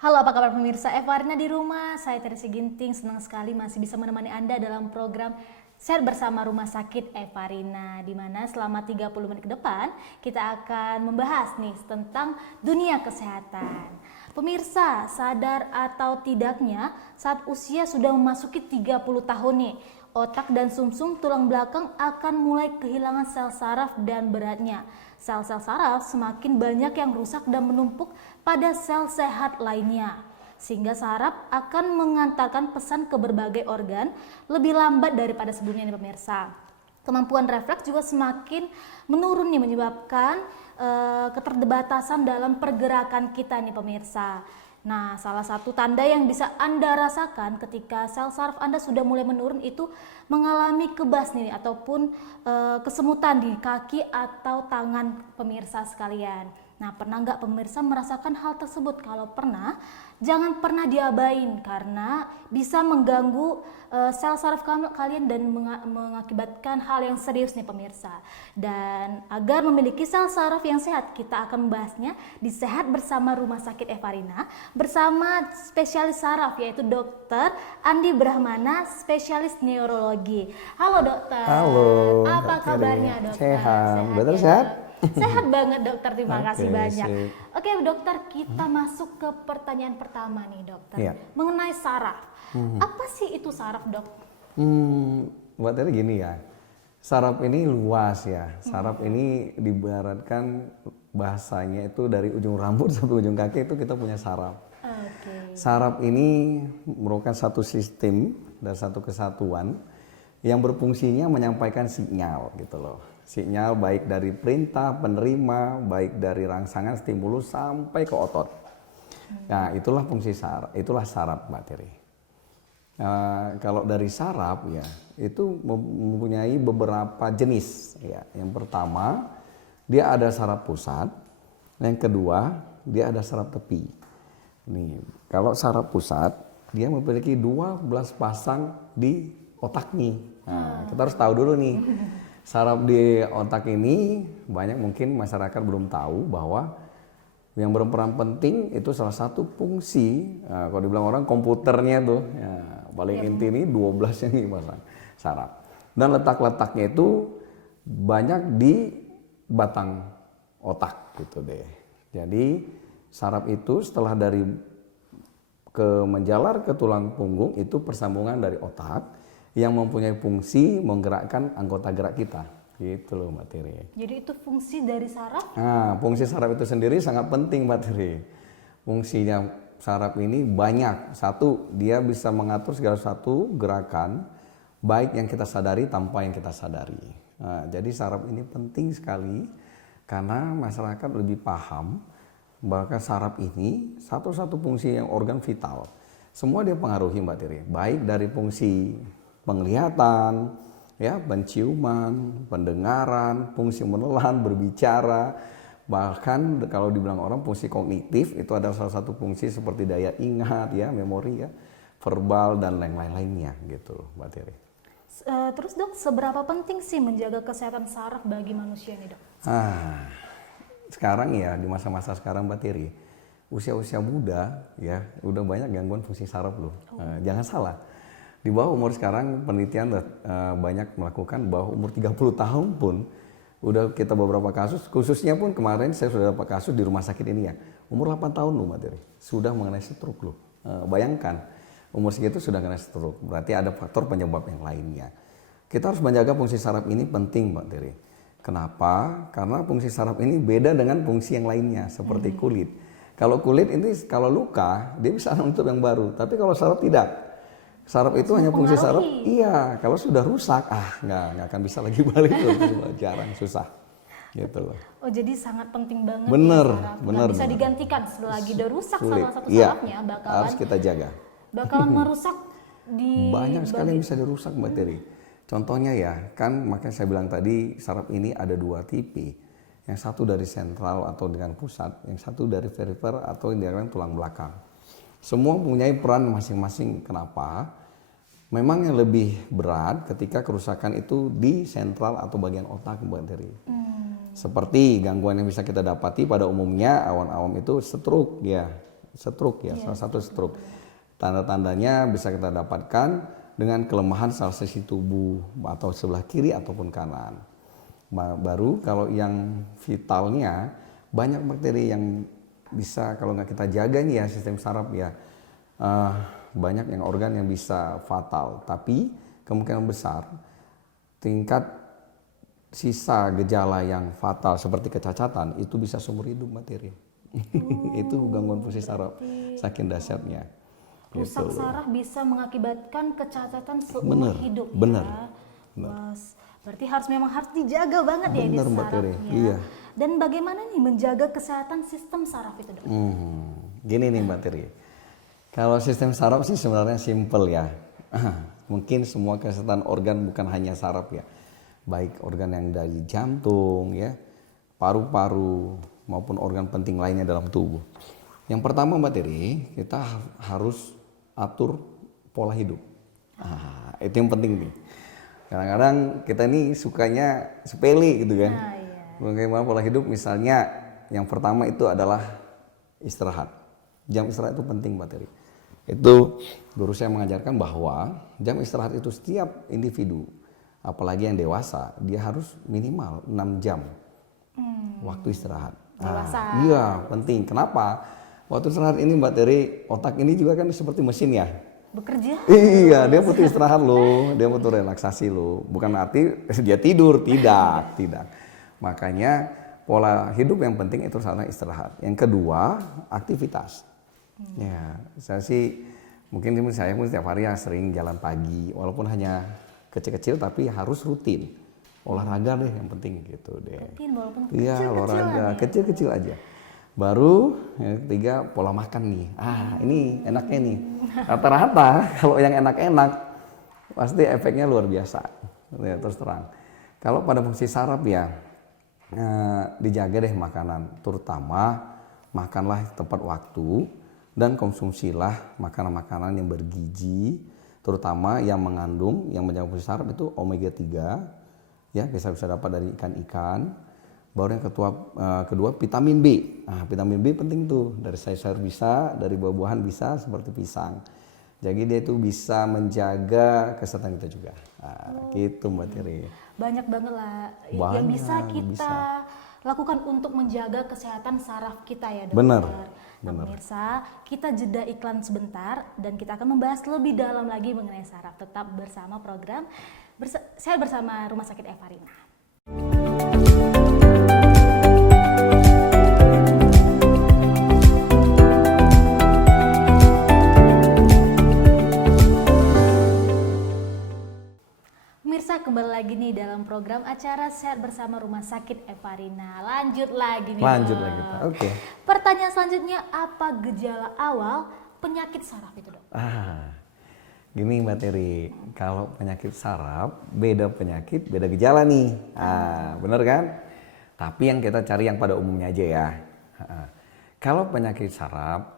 Halo, apa kabar pemirsa Evarina di rumah? Saya Teresi Ginting, senang sekali masih bisa menemani Anda dalam program Share Bersama Rumah Sakit Evarina, di mana selama 30 menit ke depan kita akan membahas nih tentang dunia kesehatan. Pemirsa, sadar atau tidaknya saat usia sudah memasuki 30 tahun nih, otak dan sumsum tulang belakang akan mulai kehilangan sel saraf dan beratnya. Sel-sel saraf semakin banyak yang rusak dan menumpuk pada sel sehat lainnya, sehingga saraf akan mengantarkan pesan ke berbagai organ lebih lambat daripada sebelumnya nih pemirsa. Kemampuan refleks juga semakin menurun nih, menyebabkan keterbatasan dalam pergerakan kita nih pemirsa. Nah, salah satu tanda yang bisa Anda rasakan ketika sel saraf Anda sudah mulai menurun itu mengalami kebas nih ataupun kesemutan di kaki atau tangan pemirsa sekalian. Nah, pernah nggak pemirsa merasakan hal tersebut? Kalau pernah, jangan pernah diabain karena bisa mengganggu sel saraf kalian dan mengakibatkan hal yang serius nih pemirsa. Dan agar memiliki sel saraf yang sehat, kita akan membahasnya di Sehat Bersama Rumah Sakit Evarina bersama spesialis saraf yaitu Dr. Andi Brahmana, spesialis neurologi. Halo dokter. Halo, Apa Kak kabarnya Tiri. dokter? Sehat. Betul ya, sehat? Dok? Sehat banget dokter, terima kasih Oke, banyak. sip. Oke dokter, kita masuk ke pertanyaan pertama nih dokter. Iya. Mengenai saraf. Apa sih itu saraf dok? Buat Tiri gini ya, saraf ini luas ya. Saraf ini diibaratkan bahasanya itu dari ujung rambut sampai ujung kaki itu kita punya saraf. Oke. Saraf ini merupakan satu sistem dan satu kesatuan yang berfungsinya menyampaikan sinyal gitu loh. Sinyal baik dari perintah, penerima, baik dari rangsangan, stimulus sampai ke otot. Nah, itulah fungsi saraf, itulah saraf Mbak Tiri. Kalau dari saraf ya, itu mempunyai beberapa jenis ya. Yang pertama, dia ada saraf pusat. Yang kedua, dia ada saraf tepi. Nih, kalau saraf pusat, dia memiliki 12 pasang di otak nih. Nah, kita harus tahu dulu nih. Saraf di otak ini banyak mungkin masyarakat belum tahu bahwa yang berperan penting itu salah satu fungsi. Nah, kalau dibilang orang komputernya tuh, ya, paling inti ini 12 yang dipasang saraf. Dan letak-letaknya itu banyak di batang otak gitu deh. Jadi saraf itu setelah dari menjalar ke tulang punggung itu persambungan dari otak yang mempunyai fungsi menggerakkan anggota gerak kita. Gitu loh Mbak Tiri. Jadi itu fungsi dari saraf? Nah, fungsi saraf itu sendiri sangat penting Mbak Tiri. Fungsinya saraf ini banyak. Satu, dia bisa mengatur segala satu gerakan baik yang kita sadari tanpa yang kita sadari. Nah, jadi saraf ini penting sekali karena masyarakat lebih paham bahwa saraf ini satu-satu fungsi yang organ vital. Semua dia pengaruhi Mbak Tiri. Baik dari fungsi penglihatan, ya, penciuman, pendengaran, fungsi menelan, berbicara, bahkan kalau dibilang orang fungsi kognitif itu adalah salah satu fungsi seperti daya ingat, ya, memori, ya, verbal dan lain-lainnya gitu, Mbak Tiri. Terus dok, seberapa penting sih menjaga kesehatan saraf bagi manusia nih dok? Sekarang ya di masa-masa sekarang Mbak Tiri, usia-usia muda ya udah banyak gangguan fungsi saraf loh. Jangan salah. Di bawah umur sekarang penelitian banyak melakukan bahwa umur 30 tahun pun udah kita beberapa kasus, khususnya pun kemarin saya sudah dapat kasus di rumah sakit ini ya, umur 8 tahun loh Mbak Tiri, sudah mengenai stroke loh. Bayangkan umur segitu sudah kena stroke, berarti ada faktor penyebab yang lainnya. Kita harus menjaga fungsi saraf ini penting Mbak Tiri. Kenapa? Karena fungsi saraf ini beda dengan fungsi yang lainnya seperti kulit. Kalau kulit ini kalau luka dia bisa nutup yang baru, tapi kalau saraf tidak. Saraf itu hanya fungsi saraf. Iya, kalau sudah rusak, nggak akan bisa lagi balik loh, jarang, susah, gitu loh. Oh jadi sangat penting banget. Bener, ya, saraf. bener. Nggak bisa digantikan selagi udah rusak Sulit. salah satu Iya, sarafnya harus kita jaga. bakalan merusak di Banyak sekali yang bisa dirusak Mbak Teri. Contohnya ya, kan makanya saya bilang tadi saraf ini ada dua tipe. Yang satu dari sentral atau dengan pusat, yang satu dari perifer atau yang dengan tulang belakang. Semua mempunyai peran masing-masing. Kenapa? Memang yang lebih berat ketika kerusakan itu di sentral atau bagian otak Mbak Teri. Seperti gangguan yang bisa kita dapati pada umumnya awam-awam itu stroke ya. stroke ya, salah satu stroke. Tanda-tandanya bisa kita dapatkan dengan kelemahan salah sisi tubuh atau sebelah kiri ataupun kanan. Baru kalau yang vitalnya banyak bakteri yang bisa kalau nggak kita jaga nih ya sistem saraf ya, banyak yang organ yang bisa fatal. Tapi kemungkinan besar tingkat sisa gejala yang fatal seperti kecacatan itu bisa seumur hidup bakteri. Itu gangguan fungsi saraf saking dahsyatnya. Rusak Gitu. saraf bisa mengakibatkan kecacatan seumur hidup ya. Mas, berarti memang harus dijaga banget ya ini Bener, Mbak Teri. sarafnya. Iya. Dan bagaimana nih menjaga kesehatan sistem saraf itu, Dok? Gini nih Mbak Teri, kalau sistem saraf sih sebenarnya simple ya. Mungkin semua kesehatan organ bukan hanya saraf ya, baik organ yang dari jantung ya, paru-paru maupun organ penting lainnya dalam tubuh. Yang pertama Mbak Teri, kita harus atur pola hidup. Itu yang penting nih. Kadang-kadang kita ini sukanya sepele gitu kan. Bagaimana pola hidup, misalnya yang pertama itu adalah istirahat. Jam istirahat itu penting Mbak Teri. Itu guru saya mengajarkan bahwa jam istirahat itu setiap individu, apalagi yang dewasa, dia harus minimal 6 jam waktu istirahat. Dewasa. Iya penting. Kenapa? Waktu istirahat ini Mbak Teri, otak ini juga kan seperti mesin ya. Bekerja? Iya, dia butuh istirahat loh, dia butuh relaksasi loh. Bukan arti dia tidur, tidak. Makanya pola hidup yang penting itu salah istirahat. Yang kedua, aktivitas. Ya, saya sih mungkin saya pun setiap hari ya sering jalan pagi, walaupun hanya kecil-kecil tapi harus rutin. Olahraga deh yang penting gitu deh. Rutin walaupun Iya, kecil-kecilan olahraga ya. kecil-kecil aja. Baru yang ketiga pola makan nih. Ini enaknya nih. Rata-rata kalau yang enak-enak pasti efeknya luar biasa. Ya, terus terang. Kalau pada fungsi saraf ya dijaga deh makanan, terutama makanlah tepat waktu dan konsumsilah makanan-makanan yang bergizi, terutama yang mengandung yang menjaga fungsi saraf itu omega 3 ya, bisa dapat dari ikan-ikan. Baru yang kedua vitamin B. Vitamin B penting tuh, dari sayur-sayur bisa, dari buah-buahan bisa seperti pisang. Jadi dia itu bisa menjaga kesehatan kita juga. Gitu Mbak Tiri. Banyak banget lah yang Banyak, bisa kita lakukan untuk menjaga kesehatan saraf kita ya, Dokter. Benar. Nah, pemirsa, kita jeda iklan sebentar dan kita akan membahas lebih dalam lagi mengenai saraf. Tetap bersama program saya bersama Rumah Sakit Evarina. Pemirsa, kembali lagi nih dalam program acara Sehat Bersama Rumah Sakit Evarina. Lanjut lagi nih. Lanjut lagi, Pak. Oke. Pertanyaan selanjutnya, apa gejala awal penyakit saraf itu, Dok? Gini Mbak Teri, kalau penyakit saraf beda penyakit, beda gejala nih. Bener kan? Tapi yang kita cari yang pada umumnya aja ya. Kalau penyakit saraf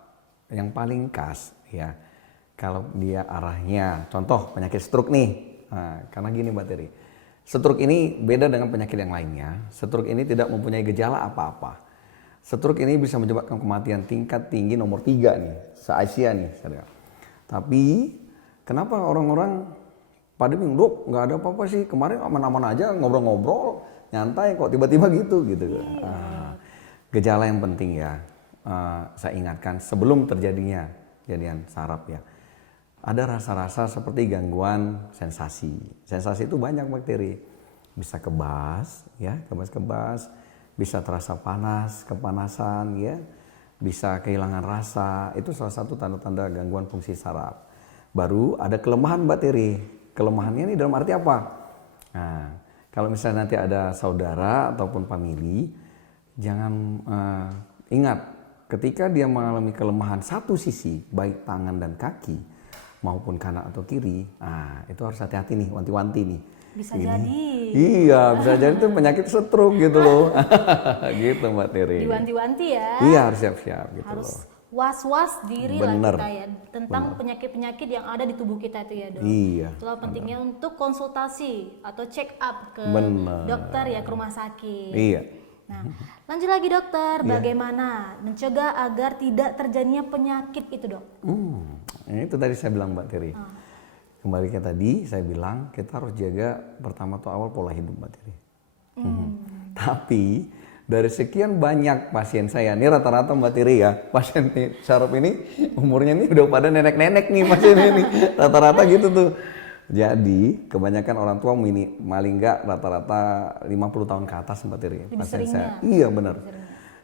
yang paling khas ya, kalau dia arahnya, contoh penyakit stroke nih. Karena gini Mbak Teri, stroke ini beda dengan penyakit yang lainnya. Stroke ini tidak mempunyai gejala apa-apa. Stroke ini bisa menyebabkan kematian tingkat tinggi nomor 3 nih, se-Asia nih. Tapi kenapa orang-orang pada bingung, Dok, nggak ada apa-apa sih, kemarin aman-aman aja ngobrol-ngobrol, nyantai kok tiba-tiba gitu. Gejala yang penting ya, saya ingatkan sebelum terjadinya kejadian saraf ya. Ada rasa-rasa seperti gangguan sensasi. Sensasi itu banyak bakteri. Bisa kebas, ya, kebas-kebas. Bisa terasa panas, kepanasan, ya. Bisa kehilangan rasa. Itu salah satu tanda-tanda gangguan fungsi saraf. Baru ada kelemahan bakteri. Kelemahannya ini dalam arti apa? Nah, kalau misalnya nanti ada saudara ataupun famili, jangan ingat ketika dia mengalami kelemahan satu sisi, baik tangan dan kaki, maupun kanan atau kiri, itu harus hati-hati nih, wanti-wanti nih. Bisa jadi. Iya, bisa jadi itu penyakit stroke gitu loh. Gitu Mbak Teri. Diwanti-wanti ya. Iya, harus siap-siap gitu Harus loh. was-was diri lah Bener. kita ya tentang penyakit-penyakit yang ada di tubuh kita itu ya, Dok. Iya. Itulah pentingnya untuk konsultasi atau check up ke Bener. dokter ya, ke rumah sakit. Iya. Nah, lanjut lagi dokter, Iya. bagaimana mencegah agar tidak terjadinya penyakit itu dok? Itu tadi saya bilang Mbak Tiri. Kembali ke tadi saya bilang kita harus jaga pertama tuh awal pola hidup Mbak Tiri. Tapi dari sekian banyak pasien saya, ini rata-rata Mbak Tiri ya, pasien saraf ini umurnya ini udah pada nenek-nenek nih pasien ini, rata-rata gitu tuh. Jadi kebanyakan orang tua paling enggak rata-rata 50 tahun ke atas Mbak Tiri. Lebih Pasien seringnya. saya. Iya benar.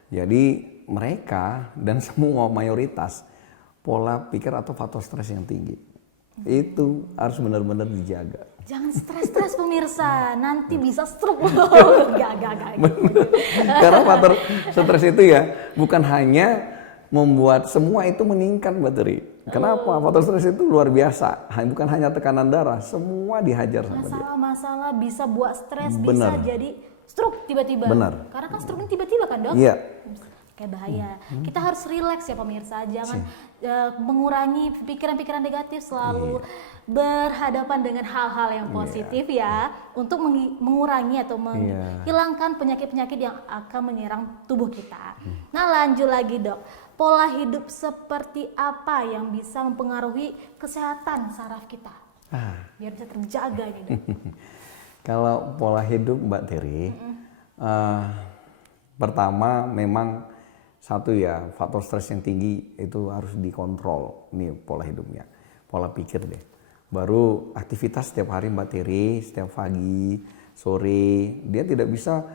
Jadi mereka dan semua mayoritas pola pikir atau faktor stres yang tinggi. Itu harus benar-benar dijaga. Jangan stres-stres pemirsa, nanti bisa stroke loh. Gak. Karena faktor stres itu ya bukan hanya membuat semua itu meningkat Mbak Teri. Kenapa? Faktor stres itu luar biasa. Bukan hanya tekanan darah, semua dihajar sama dia. Masalah-masalah bisa buat stres, bisa Benar. jadi stroke tiba-tiba. Benar. Karena kan stroke ini tiba-tiba kan dok? Iya. Kayak bahaya. Kita harus relax ya pemirsa, jangan mengurangi pikiran-pikiran negatif, selalu berhadapan dengan hal-hal yang positif ya, untuk mengurangi atau menghilangkan penyakit-penyakit yang akan menyerang tubuh kita. Nah lanjut lagi dok, pola hidup seperti apa yang bisa mempengaruhi kesehatan saraf kita? Biar bisa terjaga nih dok. Kalau pola hidup Mbak Teri, pertama memang satu ya faktor stres yang tinggi itu harus dikontrol nih pola hidupnya, pola pikir deh. Baru aktivitas setiap hari Mbak Tiri, setiap pagi, sore, dia tidak bisa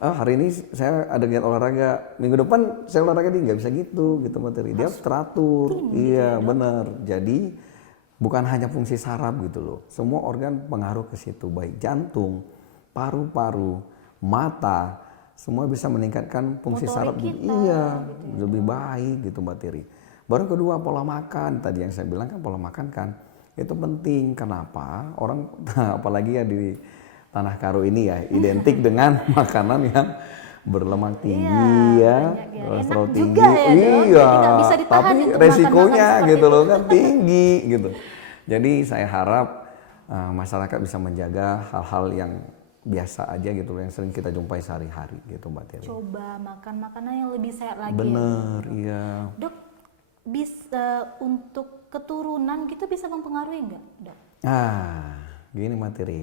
hari ini saya ada kegiatan olahraga, minggu depan saya olahraga dia nggak bisa gitu Mbak Tiri. Dia harus teratur, iya benar. Jadi bukan hanya fungsi saraf gitu loh, semua organ pengaruh ke situ, baik jantung, paru-paru, mata. Semua bisa meningkatkan fungsi saraf lebih baik gitu Mbak Tiri. Baru kedua pola makan, tadi yang saya bilang kan pola makan kan itu penting. Kenapa? Orang apalagi ya di Tanah Karo ini ya identik dengan makanan yang berlemak tinggi kolesterol tinggi. Tapi resikonya gitu loh kan tinggi gitu. Jadi saya harap masyarakat bisa menjaga hal-hal yang biasa aja gitu yang sering kita jumpai sehari-hari gitu Mbak Tiri. Coba makan makanan yang lebih sehat lagi. Bener, iya. Dok, bisa untuk keturunan gitu bisa mempengaruhi nggak, dok? Gini Mbak Tiri.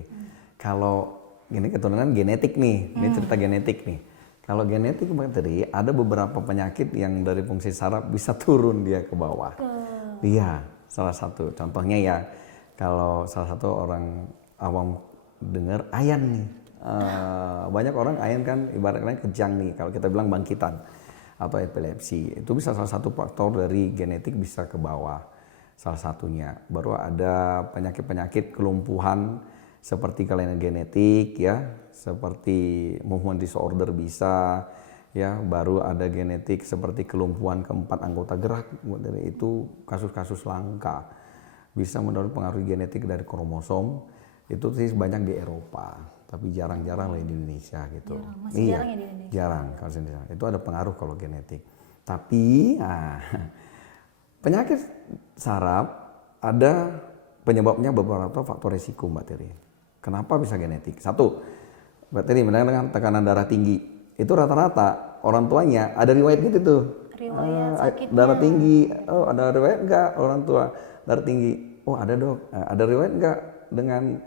Kalau gini keturunan genetik nih, ini cerita genetik nih. Kalau genetik Mbak Tiri, ada beberapa penyakit yang dari fungsi saraf bisa turun dia ke bawah. Iya, salah satu. Contohnya ya, kalau salah satu orang awam dengar ayan nih, banyak orang ayan kan ibaratnya kejang nih kalau kita bilang bangkitan atau epilepsi, itu bisa salah satu faktor dari genetik bisa ke bawah salah satunya. Baru ada penyakit-penyakit kelumpuhan seperti kelainan genetik ya, seperti movement disorder bisa ya, baru ada genetik seperti kelumpuhan keempat anggota gerak, itu kasus-kasus langka bisa menurut pengaruh genetik dari kromosom. Itu sih banyak di Eropa, tapi jarang-jarang lah di Indonesia gitu. Masih jarang ya di Indonesia. Jarang kalau di Indonesia. Itu ada pengaruh kalau genetik. Tapi penyakit saraf ada penyebabnya beberapa faktor risiko Mbak Tiri. Kenapa bisa genetik? Satu, Mbak Tiri mendengar tekanan darah tinggi. Itu rata-rata orang tuanya ada riwayat gitu tuh. Riwayat sakitnya. Darah tinggi. Oh ada riwayat enggak orang tua darah tinggi? Oh ada dok. Ada riwayat enggak dengan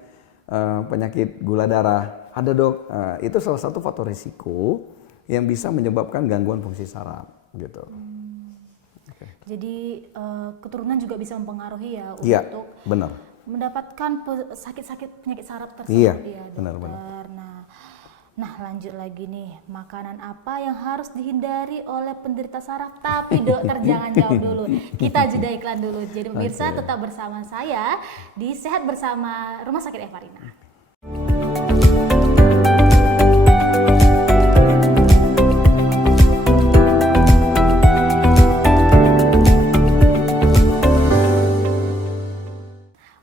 penyakit gula darah? Ada dok. Itu salah satu faktor risiko yang bisa menyebabkan gangguan fungsi saraf gitu. Jadi keturunan juga bisa mempengaruhi ya untuk benar. mendapatkan sakit-sakit penyakit saraf tersebut Iya, ya benar. Nah lanjut lagi nih, makanan apa yang harus dihindari oleh penderita saraf? Tapi dokter jangan jawab dulu, kita jeda iklan dulu. Jadi pemirsa tetap bersama saya di Sehat Bersama Rumah Sakit Evarina.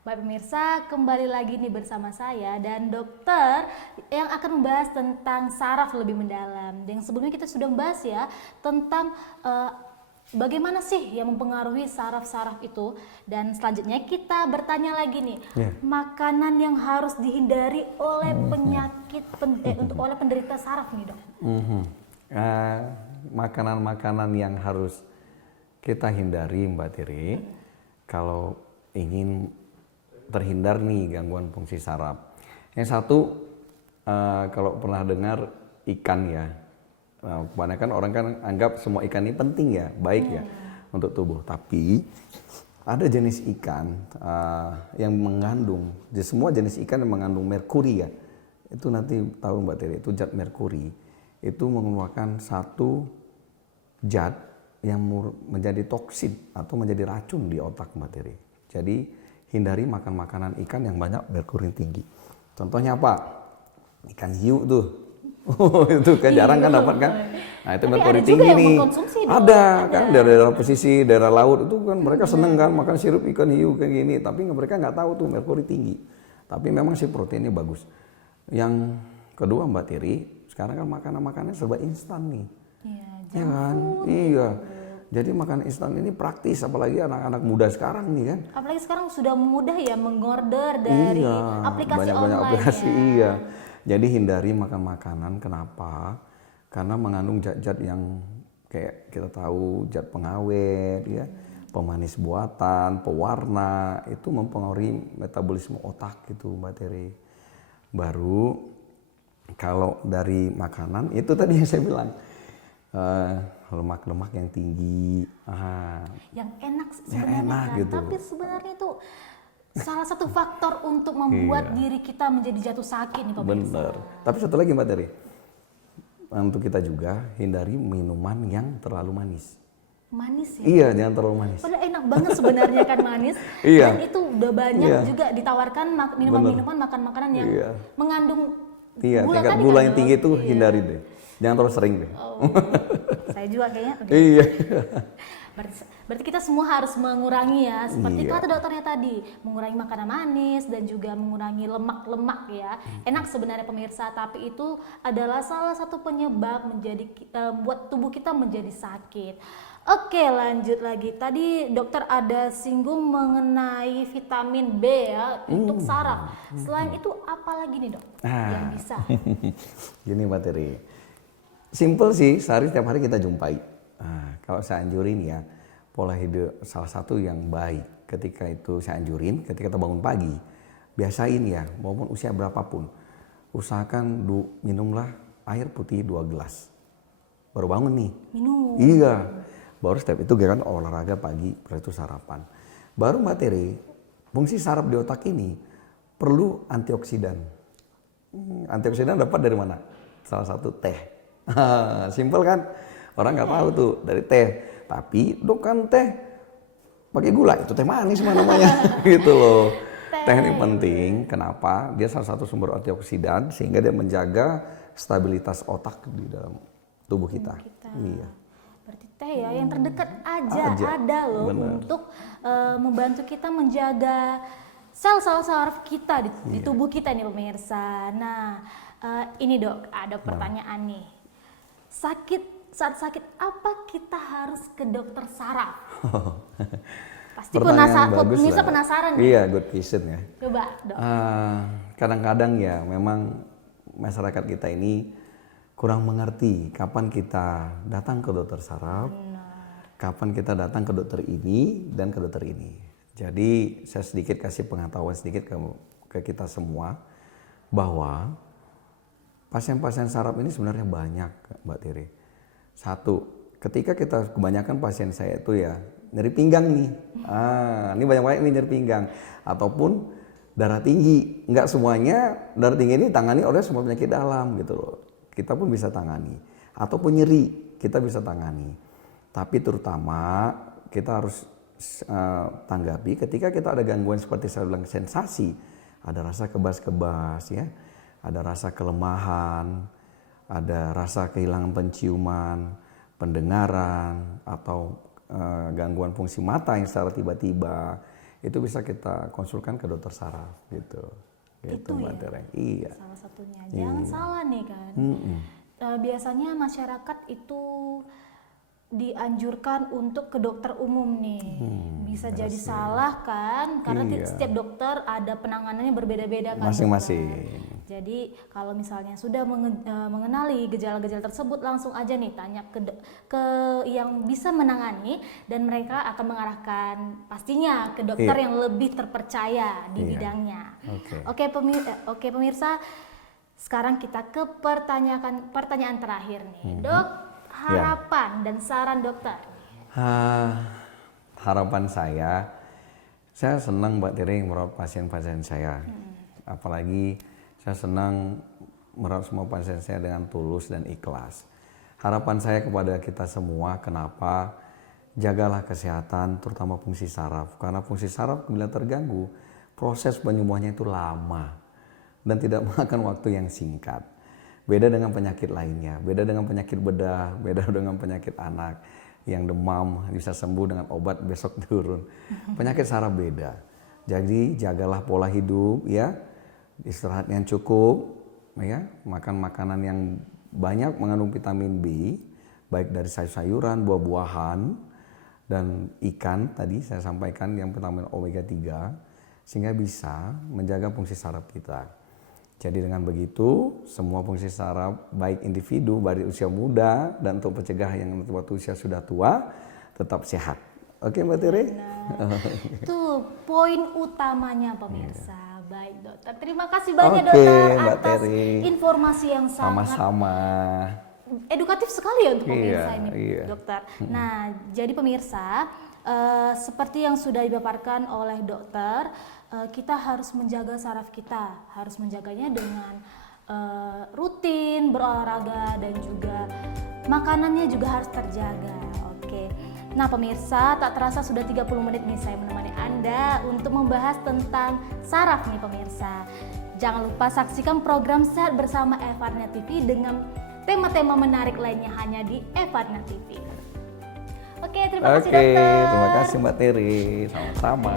Baik pemirsa, kembali lagi nih bersama saya dan dokter yang akan membahas tentang saraf lebih mendalam. Yang sebelumnya kita sudah membahas ya tentang bagaimana sih yang mempengaruhi saraf-saraf itu? Dan selanjutnya kita bertanya lagi nih, makanan yang harus dihindari oleh oleh penderita saraf nih dok. Makanan-makanan yang harus kita hindari Mbak Tiri kalau ingin terhindar nih gangguan fungsi saraf. Yang satu, kalau pernah dengar ikan ya, kebanyakan orang kan anggap semua ikan ini penting ya, baik ya untuk tubuh. Tapi ada jenis ikan yang mengandung, semua jenis ikan yang mengandung merkuri ya. Itu nanti tahu Mbak Tiri, itu zat merkuri. Itu mengeluarkan satu zat yang menjadi toksin atau menjadi racun di otak Mbak Tiri. Jadi hindari makan makanan ikan yang banyak merkuri tinggi. Contohnya apa? Ikan hiu tuh. Itu kan jarang kan dapat kan. Nah itu merkuri tinggi nih. Ada kan daerah pesisir, daerah laut itu kan mereka seneng kan makan sirup ikan hiu kayak gini. Tapi mereka nggak tahu tuh merkuri tinggi. Tapi memang sih proteinnya bagus. Yang kedua Mbak Tiri, sekarang kan makanan-makanannya serba instan nih. Iya, ya kan? Iya. Jadi makan instan ini praktis, apalagi anak-anak muda sekarang nih kan. Apalagi sekarang sudah mudah ya mengorder dari aplikasi banyak online aplikasi, ya. iya. Jadi hindari makan makanan, kenapa? Karena mengandung zat-zat yang kayak kita tahu zat pengawet, ya, pemanis buatan, pewarna, itu mempengaruhi metabolisme otak gitu Mbak Teri. Baru kalau dari makanan itu tadi yang saya bilang. Lemak-lemak yang tinggi, yang enak sebenarnya kan, gitu. Tapi sebenarnya itu salah satu faktor untuk membuat diri kita menjadi jatuh sakit nih pemirsa. Bener. Tapi satu lagi Mbak Teri, untuk kita juga hindari minuman yang terlalu manis. Manis ya? Iya, jangan terlalu manis. Padahal enak banget sebenarnya kan manis. Iya. Dan itu udah banyak juga ditawarkan minuman-minuman, makan-makanan yang mengandung Iya, gula tingkat tadi gula kan, yang tinggi itu hindari deh. Jangan terlalu sering deh. Saya juga kayaknya. Iya. Berarti kita semua harus mengurangi ya, seperti kata dokternya tadi, mengurangi makanan manis dan juga mengurangi lemak-lemak ya. Enak sebenarnya pemirsa, tapi itu adalah salah satu penyebab buat tubuh kita menjadi sakit. Oke, lanjut lagi. Tadi dokter ada singgung mengenai vitamin B ya untuk saraf. Selain itu apa lagi nih dok yang bisa? Gini Mbak Teri, simple sih, sehari setiap hari kita jumpai. Kalau saya anjurin ya, pola hidup salah satu yang baik ketika itu saya anjurin, ketika kita bangun pagi, biasain ya, maupun usia berapapun, usahakan minumlah air putih 2 gelas. Baru bangun nih. Minum. Iya. Baru step itu kan olahraga pagi, setelah itu sarapan. Baru Mbak Teri, fungsi saraf di otak ini perlu antioksidan. Antioksidan dapat dari mana? Salah satu teh. Simpel kan? Orang nggak tahu tuh dari teh. Tapi dok kan teh pakai gula, itu teh manis namanya. Gitu loh. Teh ini penting, kenapa? Dia salah satu sumber antioksidan sehingga dia menjaga stabilitas otak di dalam tubuh kita. Iya. Berarti teh ya yang terdekat aja ada loh. Bener. Untuk membantu kita menjaga sel-sel saraf kita di tubuh kita nih pemirsa. Nah, ini dok, ada pertanyaan nih. Saat sakit apa kita harus ke dokter saraf? Pasti pemirsa penasaran nih. Iya, good question ya. Coba dok. Kadang-kadang ya memang masyarakat kita ini kurang mengerti kapan kita datang ke dokter saraf, kapan kita datang ke dokter ini dan ke dokter ini. Jadi saya sedikit kasih pengetahuan sedikit ke kita semua bahwa pasien-pasien saraf ini sebenarnya banyak Mbak Tiri. Satu, ketika kebanyakan pasien saya itu ya nyeri pinggang nih, ini banyak nih nyeri pinggang, ataupun darah tinggi. Enggak semuanya darah tinggi ini tangani oleh semua penyakit dalam gitu loh. Kita pun bisa tangani, ataupun nyeri kita bisa tangani. Tapi terutama kita harus tanggapi ketika kita ada gangguan seperti saya bilang sensasi, ada rasa kebas-kebas ya, ada rasa kelemahan, ada rasa kehilangan penciuman, pendengaran, atau gangguan fungsi mata yang secara tiba-tiba, itu bisa kita konsulkan ke dokter saraf gitu. Itu Mbak ya, iya. salah satunya. Jangan salah nih kan. Biasanya masyarakat itu dianjurkan untuk ke dokter umum nih. Bisa jadi salah kan, karena Iya. setiap dokter ada penanganannya berbeda-beda kan. Masing-masing. dokter. Jadi kalau misalnya sudah mengenali gejala-gejala tersebut, langsung aja nih tanya ke yang bisa menangani, dan mereka akan mengarahkan pastinya ke dokter Iya. yang lebih terpercaya di Iya. bidangnya. Oke. Oke pemirsa, sekarang kita ke pertanyaan terakhir nih, Dok. Harapan dan saran dokter. Harapan saya senang Mbak Tiri merawat pasien-pasien saya. Apalagi saya senang merawat semua pasien saya dengan tulus dan ikhlas. Harapan saya kepada kita semua, kenapa? Jagalah kesehatan, terutama fungsi saraf. Karena fungsi saraf bila terganggu, proses penyembuhannya itu lama dan tidak memakan waktu yang singkat. Beda dengan penyakit lainnya, beda dengan penyakit bedah, beda dengan penyakit anak yang demam bisa sembuh dengan obat besok turun. Penyakit saraf beda. Jadi jagalah pola hidup ya, istirahat yang cukup ya, makan makanan yang banyak mengandung vitamin B, baik dari sayur-sayuran, buah-buahan dan ikan tadi saya sampaikan yang vitamin omega 3 sehingga bisa menjaga fungsi saraf kita. Jadi dengan begitu, semua fungsi saraf baik individu dari usia muda dan untuk pencegah yang waktu usia sudah tua tetap sehat. Oke Mbak Tiri? Itu poin utamanya pemirsa. Baik dokter, terima kasih banyak Oke, dokter Mbak atas Teri. informasi yang sangat Sama-sama. edukatif sekali ya untuk pemirsa Iya, ini iya. dokter. Nah jadi pemirsa, seperti yang sudah dipaparkan oleh dokter, kita harus menjaga saraf kita, harus menjaganya dengan rutin berolahraga dan juga makanannya juga harus terjaga. Oke. Nah pemirsa, tak terasa sudah 30 menit nih saya menemani Anda untuk membahas tentang saraf nih pemirsa. Jangan lupa saksikan program Sehat Bersama Evarna TV dengan tema-tema menarik lainnya hanya di Evarna TV. Oke, terima kasih dokter. Terima kasih Mbak Tiri. Sama-sama.